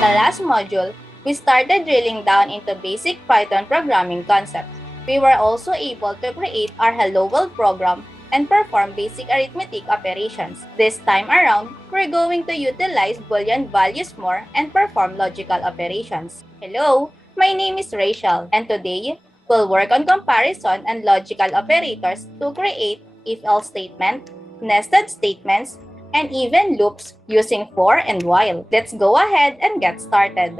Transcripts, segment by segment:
the last module, we started drilling down into basic Python programming concepts. We were also able to create our Hello World program and perform basic arithmetic operations. This time around, we're going to utilize Boolean values more and perform logical operations. Hello, my name is Rachel, and today, we'll work on comparison and logical operators to create if-else statement, nested statements, and even loops using for and while. Let's go ahead and get started.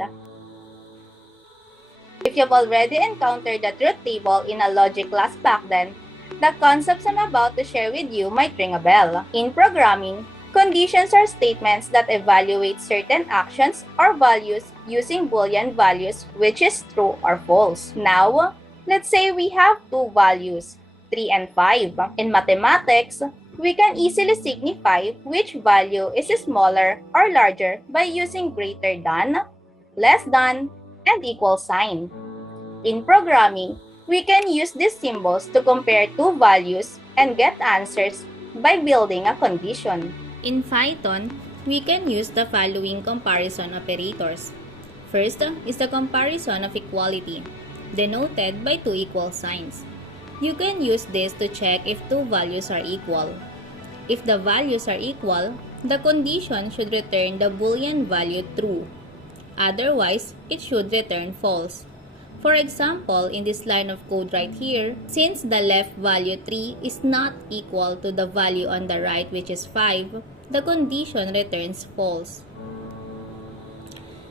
If you've already encountered the truth table in a logic class back then, the concepts I'm about to share with you might ring a bell. In programming, conditions are statements that evaluate certain actions or values using Boolean values, which is true or false. Now, let's say we have two values, 3 and 5. In mathematics, we can easily signify which value is smaller or larger by using greater than, less than, and equal sign. In programming, we can use these symbols to compare two values and get answers by building a condition. In Python, we can use the following comparison operators. First is the comparison of equality, denoted by two equal signs. You can use this to check if two values are equal. If the values are equal, the condition should return the Boolean value true. Otherwise, it should return false. For example, in this line of code right here, since the left value 3 is not equal to the value on the right, which is 5, the condition returns false.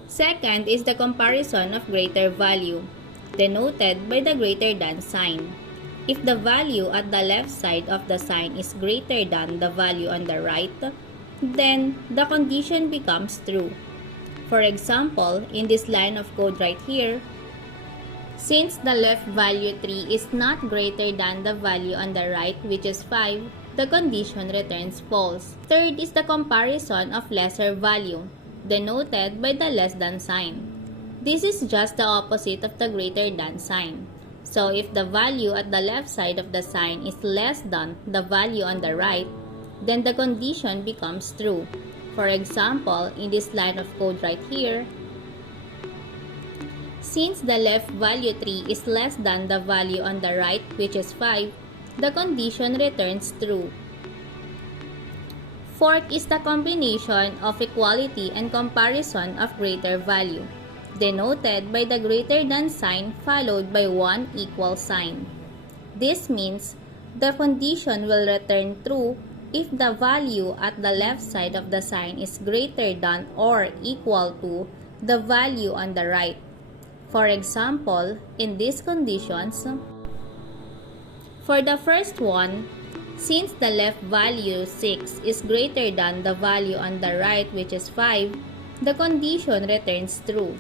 Second is the comparison of greater value, denoted by the greater than sign. If the value at the left side of the sign is greater than the value on the right, then the condition becomes true. For example, in this line of code right here, since the left value 3 is not greater than the value on the right, which is 5, the condition returns false. Third is the comparison of lesser value, denoted by the less than sign. This is just the opposite of the greater than sign. So if the value at the left side of the sign is less than the value on the right, then the condition becomes true. For example, in this line of code right here, since the left value 3 is less than the value on the right, which is 5, the condition returns true. Fourth is the combination of equality and comparison of greater value, denoted by the greater than sign followed by one equal sign. This means the condition will return true if the value at the left side of the sign is greater than or equal to the value on the right. For example, in these conditions, for the first one, since the left value 6 is greater than the value on the right, which is 5, the condition returns true.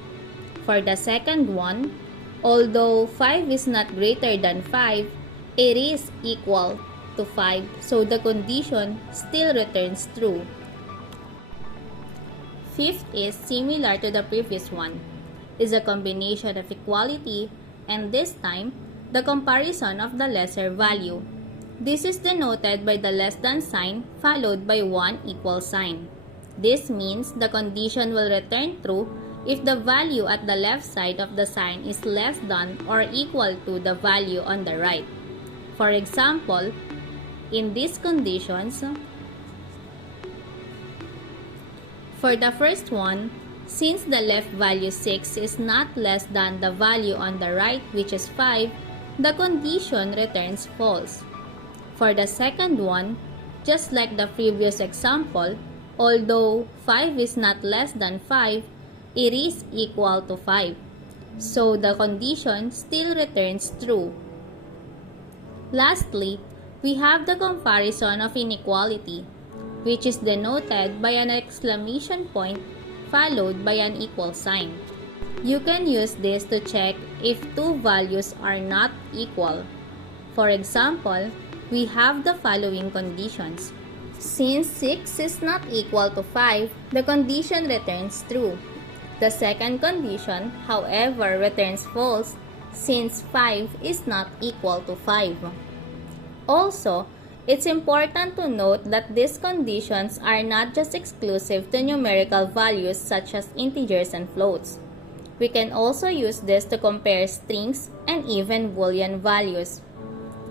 For the second one, although 5 is not greater than 5, it is equal to 5, so the condition still returns true. Fifth is similar to the previous one, is a combination of equality and this time, the comparison of the lesser value. This is denoted by the less than sign followed by one equal sign. This means the condition will return true if the value at the left side of the sign is less than or equal to the value on the right. For example, in these conditions, for the first one, since the left value 6 is not less than the value on the right, which is 5, the condition returns false. For the second one, just like the previous example, although 5 is not less than 5, it is equal to 5. So the condition still returns true. Lastly, we have the comparison of inequality, which is denoted by an exclamation point followed by an equal sign. You can use this to check if two values are not equal. For example, we have the following conditions. Since 6 is not equal to 5, the condition returns true. The second condition, however, returns false since 5 is not equal to 5. Also, It's important to note that these conditions are not just exclusive to numerical values such as integers and floats. We can also use this to compare strings and even Boolean values.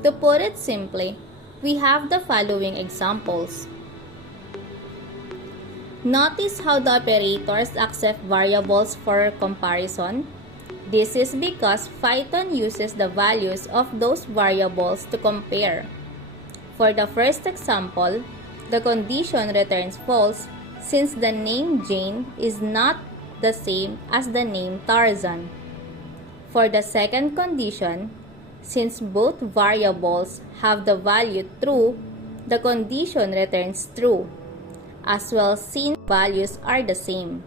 To put it simply, we have the following examples. Notice how the operators accept variables for comparison. This is because Python uses the values of those variables to compare. For the first example, the condition returns false since the name Jane is not the same as the name Tarzan. For the second condition, since both variables have the value true, the condition returns true, as well since values are the same.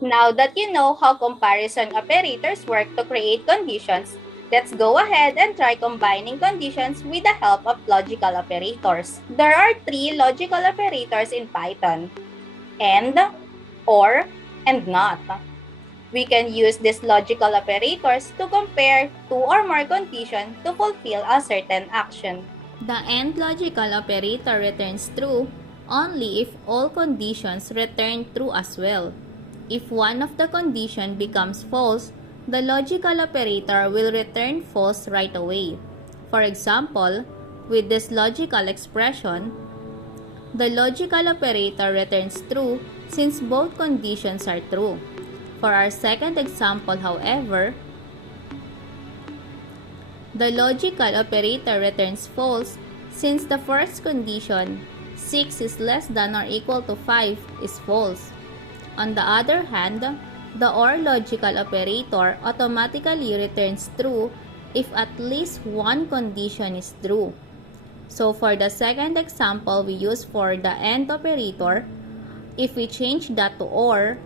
Now that you know how comparison operators work to create conditions, let's go ahead and try combining conditions with the help of logical operators. There are three logical operators in Python: AND, OR, and NOT. We can use these logical operators to compare two or more conditions to fulfill a certain action. The AND logical operator returns true only if all conditions return true as well. If one of the conditions becomes false, the logical operator will return false right away. For example, with this logical expression, the logical operator returns true since both conditions are true. For our second example, however, the logical operator returns false since the first condition, 6 is less than or equal to 5, is false. On the other hand, the OR logical operator automatically returns true if at least one condition is true. So for the second example we use for the AND operator, if we change that to OR,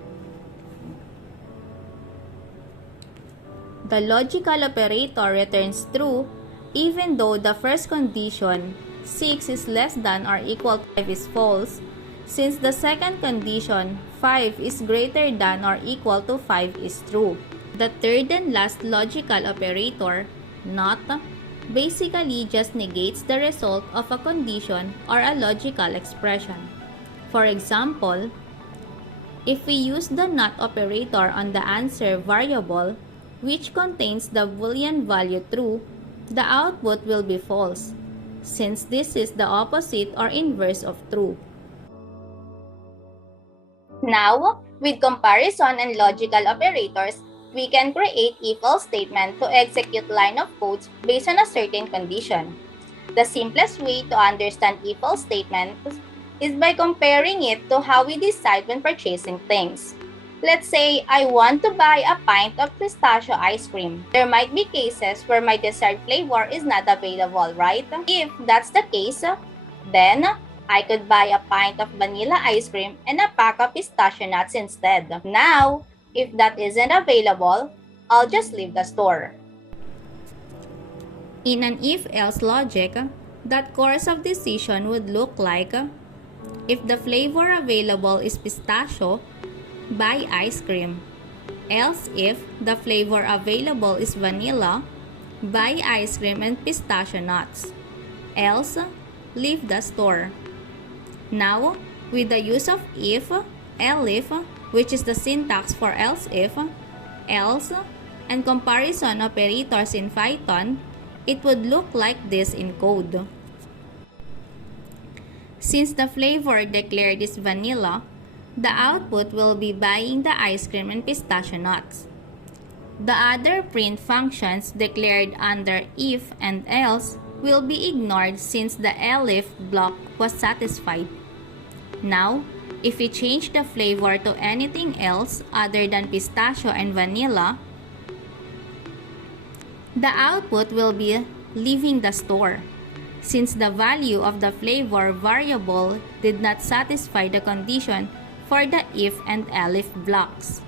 the logical operator returns true even though the first condition, 6 is less than or equal to 5, is false, since the second condition, 5 is greater than or equal to 5, is true. The third and last logical operator, NOT, basically just negates the result of a condition or a logical expression. For example, if we use the NOT operator on the answer variable, which contains the Boolean value true, the output will be false, since this is the opposite or inverse of true. Now, with comparison and logical operators, we can create if-else statement to execute line of codes based on a certain condition. The simplest way to understand if-else statements is by comparing it to how we decide when purchasing things. Let's say I want to buy a pint of pistachio ice cream. There might be cases where my desired flavor is not available, right? If that's the case, then I could buy a pint of vanilla ice cream and a pack of pistachio nuts instead. Now, if that isn't available, I'll just leave the store. In an if-else logic, that course of decision would look like, if the flavor available is pistachio, buy ice cream. Else if the flavor available is vanilla, buy ice cream and pistachio nuts. Else, leave the store. Now, with the use of if, elif, which is the syntax for else if, else, and comparison operators in Python, it would look like this in code. Since the flavor declared is vanilla, the output will be buying the ice cream and pistachio nuts. The other print functions declared under if and else will be ignored since the elif block was satisfied. Now, if we change the flavor to anything else other than pistachio and vanilla, the output will be leaving the store, since the value of the flavor variable did not satisfy the condition for the if and elif blocks.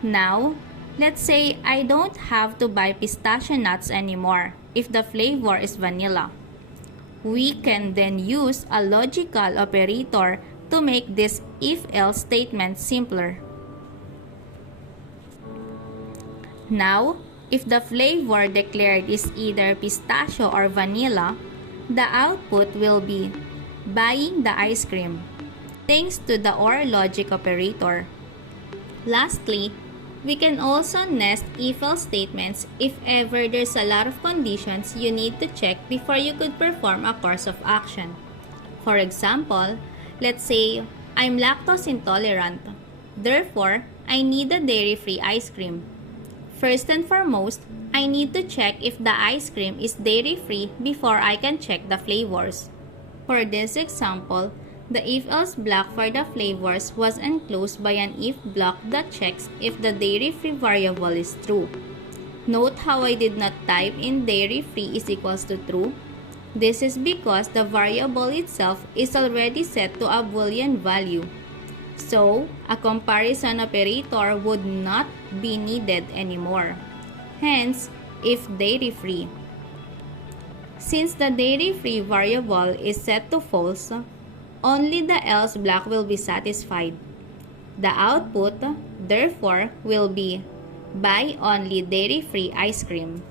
Now, let's say I don't have to buy pistachio nuts anymore if the flavor is vanilla. We can then use a logical operator to make this if-else statement simpler. Now, If the flavor declared is either pistachio or vanilla, the output will be buying the ice cream, thanks to the OR logic operator. Lastly, we can also nest if-else statements if ever there's a lot of conditions you need to check before you could perform a course of action. For example, let's say I'm lactose intolerant. Therefore, I need a dairy-free ice cream. First and foremost, I need to check if the ice cream is dairy-free before I can check the flavors. For this example, the if-else block for the flavors was enclosed by an if block that checks if the dairy-free variable is true. Note how I did not type in dairy-free is equals to true. This is because the variable itself is already set to a Boolean value. So, a comparison operator would not be needed anymore. Hence, if dairy-free. Since the dairy-free variable is set to false, only the else block will be satisfied. The output, therefore, will be buy only dairy-free ice cream.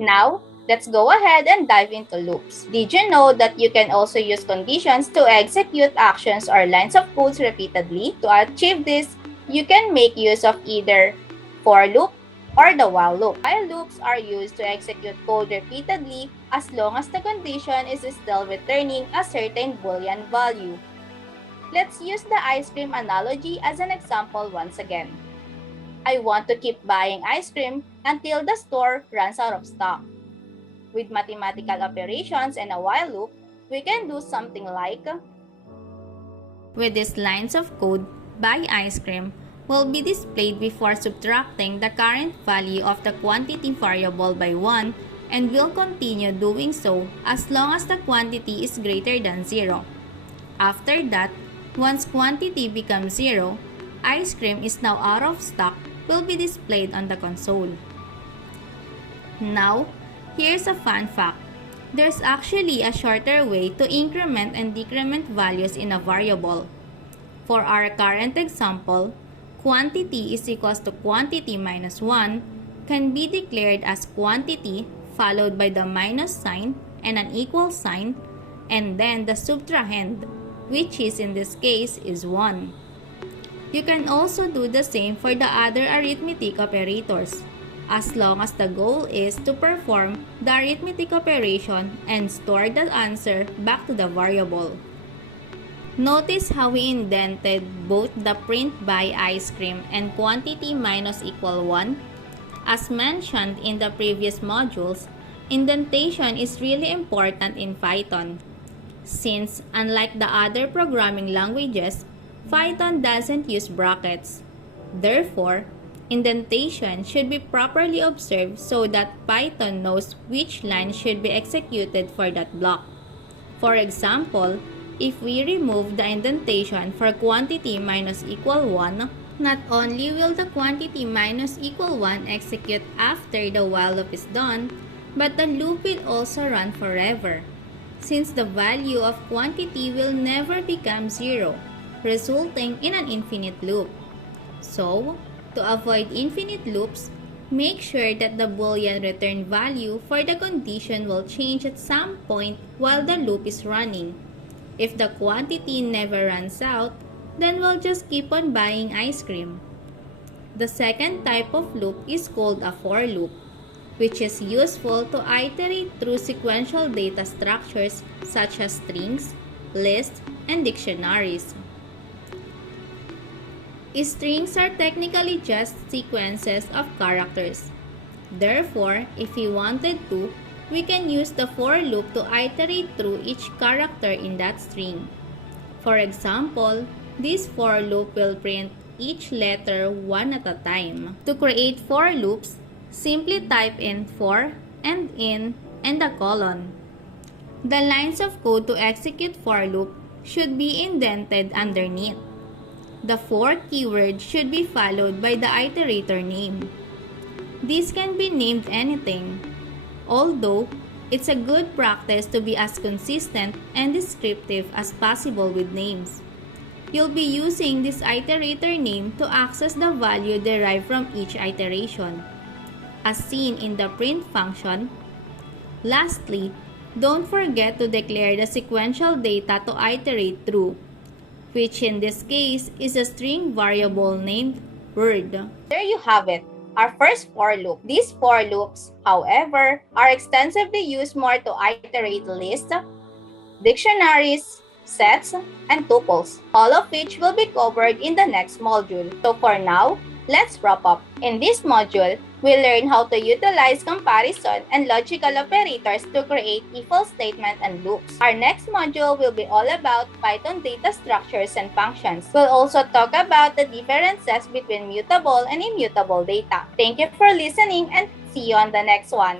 Now, let's go ahead and dive into loops. Did you know that you can also use conditions to execute actions or lines of codes repeatedly? To achieve this, you can make use of either for loop or the while loop. While loops are used to execute code repeatedly as long as the condition is still returning a certain Boolean value. Let's use the ice cream analogy as an example once again. I want to keep buying ice cream until the store runs out of stock. With mathematical operations and a while loop, we can do something like, with these lines of code, buy ice cream will be displayed before subtracting the current value of the quantity variable by 1 and will continue doing so as long as the quantity is greater than 0. After that, once quantity becomes 0, ice cream is now out of stock will be displayed on the console. Now, here's a fun fact. There's actually a shorter way to increment and decrement values in a variable. For our current example, quantity is equals to quantity minus 1 can be declared as quantity followed by the minus sign and an equal sign, and then the subtrahend, which is in this case is 1. You can also do the same for the other arithmetic operators, as long as the goal is to perform the arithmetic operation and store the answer back to the variable. Notice how we indented both the print buy ice cream and quantity minus equal 1. As mentioned in the previous modules, indentation is really important in Python, since unlike the other programming languages, Python doesn't use brackets. Therefore, indentation should be properly observed so that Python knows which line should be executed for that block. For example, if we remove the indentation for quantity minus equal 1, not only will the quantity minus equal 1 execute after the while loop is done, but the loop will also run forever, since the value of quantity will never become 0, resulting in an infinite loop. So, to avoid infinite loops, make sure that the Boolean return value for the condition will change at some point while the loop is running. If the quantity never runs out, then we'll just keep on buying ice cream. The second type of loop is called a for loop, which is useful to iterate through sequential data structures such as strings, lists, and dictionaries. Strings are technically just sequences of characters. Therefore, if we wanted to, we can use the for loop to iterate through each character in that string. For example, this for loop will print each letter one at a time. To create for loops, simply type in for and in and a colon. The lines of code to execute for loop should be indented underneath. The for keyword should be followed by the iterator name. This can be named anything, although it's a good practice to be as consistent and descriptive as possible with names. You'll be using this iterator name to access the value derived from each iteration, as seen in the print function. Lastly, don't forget to declare the sequential data to iterate through, which in this case is a string variable named word. There you have it, our first for loop. These for loops, however, are extensively used more to iterate lists, dictionaries, sets, and tuples, all of which will be covered in the next module. So for now, let's wrap up. In this module, we'll learn how to utilize comparison and logical operators to create if-else statement and loops. Our next module will be all about Python data structures and functions. We'll also talk about the differences between mutable and immutable data. Thank you for listening and see you on the next one.